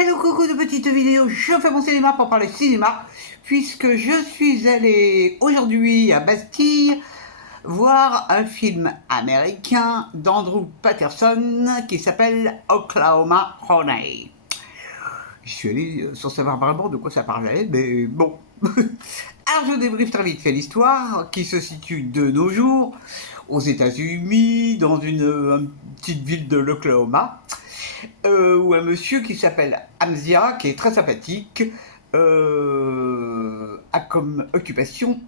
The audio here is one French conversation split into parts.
Hello coucou de petites vidéos, je fais mon cinéma pour parler cinéma, puisque je suis allé aujourd'hui à Bastille voir un film américain d'Andrew Patterson qui s'appelle Oklahoma Honey. Je suis allé sans savoir vraiment de quoi ça parlait, mais bon. Alors je débriefe très vite fait l'histoire, qui se situe de nos jours aux États-Unis, dans une petite ville de l'Oklahoma, où un monsieur qui s'appelle Hamzia, qui est très sympathique, a comme occupation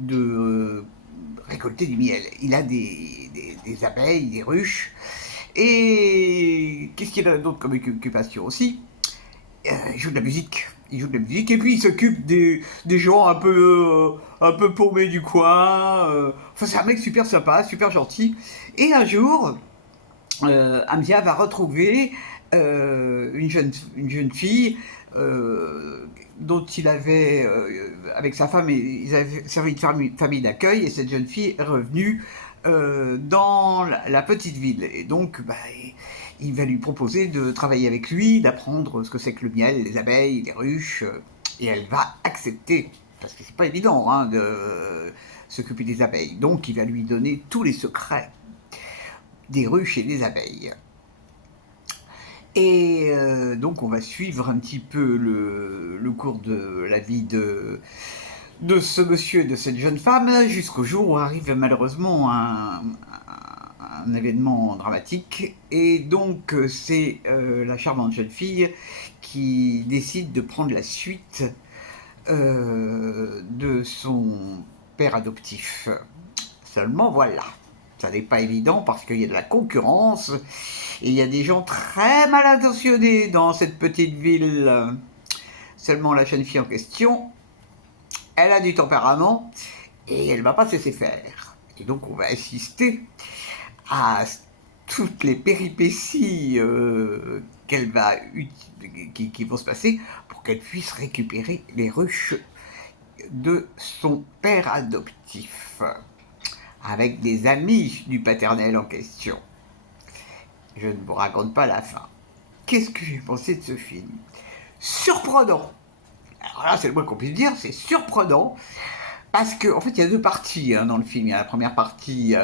de récolter du miel. Il a des abeilles, des ruches, et qu'est-ce qu'il a d'autre comme occupation aussi? Il joue de la musique. Il joue de la musique et puis il s'occupe des gens un peu paumés du coin. Enfin, c'est un mec super sympa, super gentil. Et un jour, Hamzia va retrouver une jeune fille dont il avait, avec sa femme, ils avaient servi de famille d'accueil, et cette jeune fille est revenue dans la petite ville. Et donc, il va lui proposer de travailler avec lui, d'apprendre ce que c'est que le miel, les abeilles, les ruches, et elle va accepter, parce que c'est pas évident hein, de s'occuper des abeilles. Donc, il va lui donner tous les secrets des ruches et des abeilles. Et donc on va suivre un petit peu le cours de la vie de ce monsieur et de cette jeune femme, jusqu'au jour où arrive malheureusement un événement dramatique. Et donc c'est la charmante jeune fille qui décide de prendre la suite de son père adoptif. Seulement voilà, ça n'est pas évident parce qu'il y a de la concurrence et il y a des gens très mal intentionnés dans cette petite ville. Seulement la jeune fille en question, elle a du tempérament et elle ne va pas se laisser faire. Et donc on va assister à toutes les péripéties qui vont se passer pour qu'elle puisse récupérer les ruches de son père adoptif, avec des amis du paternel en question. Je ne vous raconte pas la fin. Qu'est-ce que j'ai pensé de ce film? Surprenant. Alors là, c'est le moins qu'on puisse dire, c'est surprenant. Parce qu'en fait, il y a deux parties hein, dans le film. Il y a la première partie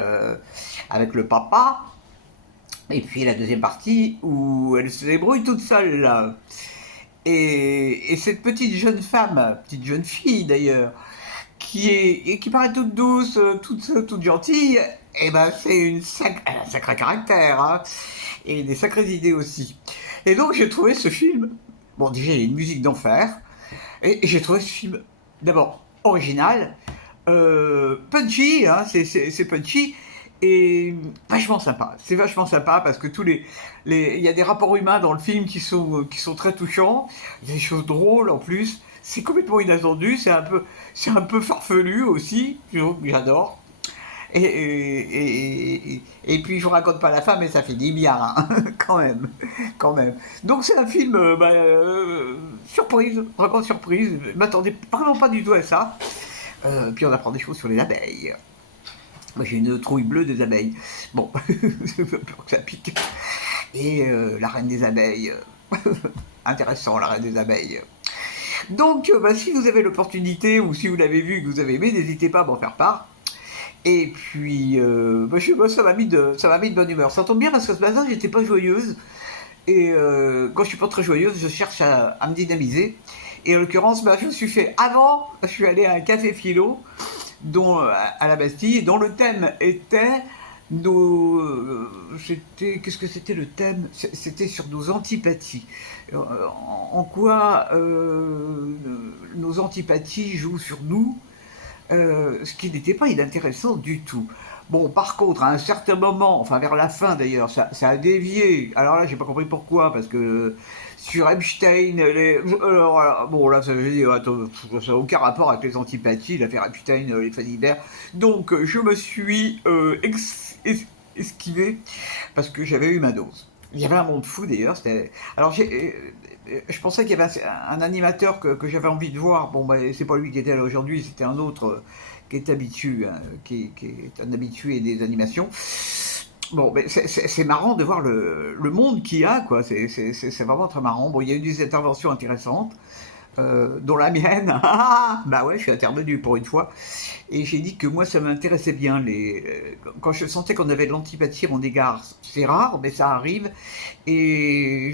avec le papa, et puis la deuxième partie où elle se débrouille toute seule. Là. Et cette petite jeune femme, petite jeune fille d'ailleurs, qui paraît toute douce, toute gentille, et ben c'est elle a un sacré caractère, hein, et des sacrées idées aussi. Et donc j'ai trouvé ce film, bon déjà il y a une musique d'enfer, et j'ai trouvé ce film d'abord original, punchy, hein, c'est punchy, et vachement sympa. C'est vachement sympa parce que il y a des rapports humains dans le film qui sont très touchants, il y a des choses drôles en plus. C'est complètement inattendu, c'est un peu farfelu aussi, j'adore. Et puis je vous raconte pas la fin, mais ça fait 10 bien, hein, quand même, quand même. Donc c'est un film surprise, vraiment surprise. Je m'attendais vraiment pas du tout à ça. Puis on apprend des choses sur les abeilles. Moi j'ai une trouille bleue des abeilles. Bon, pour que ça pique. Et la reine des abeilles. Intéressant, la reine des abeilles. Donc, si vous avez l'opportunité ou si vous l'avez vu et que vous avez aimé, n'hésitez pas à m'en faire part. Et puis, ça m'a mis de bonne humeur. Ça tombe bien parce que ce matin, j'étais pas joyeuse. Et quand je suis pas très joyeuse, je cherche à me dynamiser. Et en l'occurrence, je me suis fait avant, je suis allé à un café philo à la Bastille, dont le thème était qu'est-ce que c'était le thème? C'était sur nos antipathies. En quoi nos antipathies jouent sur nous, ce qui n'était pas inintéressant du tout. Bon, par contre, à un certain moment, enfin vers la fin d'ailleurs, ça a dévié. Alors là, j'ai pas compris pourquoi, parce que sur Epstein, alors, voilà, bon là, ça n'a aucun rapport avec les antipathies, l'affaire Epstein, les faits divers. Donc, je me suis esquivé parce que j'avais eu ma dose. Il y avait un monde fou d'ailleurs. Alors, je pensais qu'il y avait un animateur que j'avais envie de voir. Bon, c'est pas lui qui était là aujourd'hui, c'était un autre qui est habitué, qui est un habitué des animations. Bon, mais c'est marrant de voir le monde qu'il y a, quoi. C'est vraiment très marrant. Bon, il y a eu des interventions intéressantes, dont la mienne. Bah ouais, je suis intervenu pour une fois. Et j'ai dit que moi, ça m'intéressait bien. Quand je sentais qu'on avait de l'antipathie à mon égard, c'est rare, mais ça arrive. Et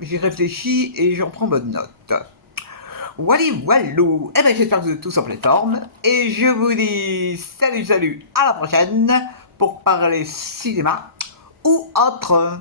j'y réfléchis et j'en prends bonne note. Wally Wallou, eh ben j'espère que vous êtes tous en pleine forme, et je vous dis salut salut, à la prochaine, pour parler cinéma ou autre.